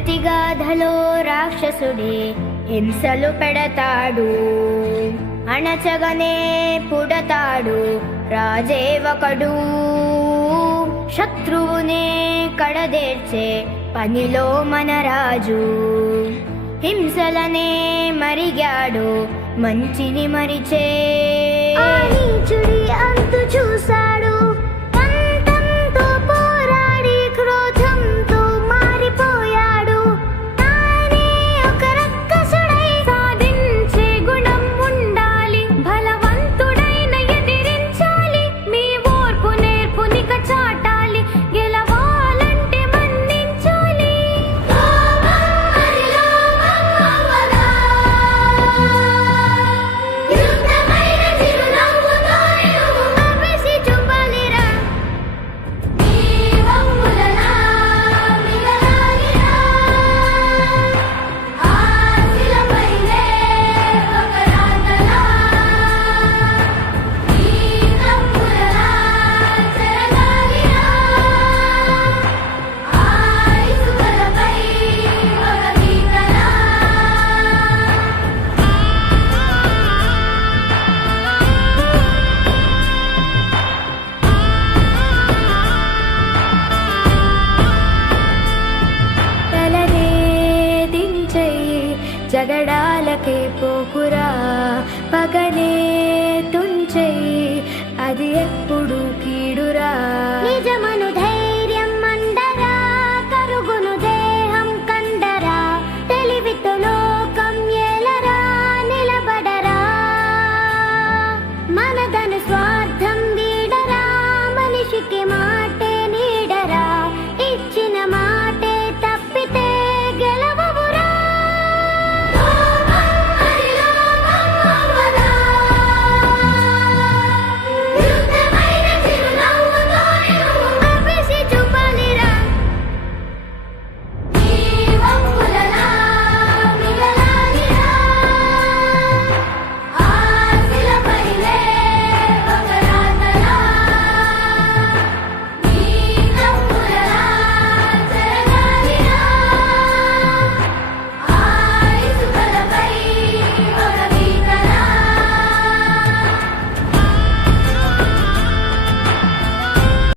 ప్రతిగాధలో రాక్షసుడే హింసలు పెడతాడు, అణచగనే పుడతాడు రాజే ఒకడు. శత్రువునే కడదేర్చే పనిలో మన రాజు, హింసలనే మరిగాడు మంచిని మరిచే. ఆ నీచుడి అంతు చూశాడు, పంతంతో పోరాడి క్రోధంతో మారిపోయాడు. తానే ఒక రక్కసుడై సాధించే గుణం ఉండాలి, బలవంతుడైన ఎదిరించాలి. మీ ఓర్పు నేర్పునిక చాటాలి, గెలవాలంటే మన్నించాలి. జగడాలకే పోకురా, పగనే తుంచెయ్యి, అది ఎప్పుడు కీడురా. నిజ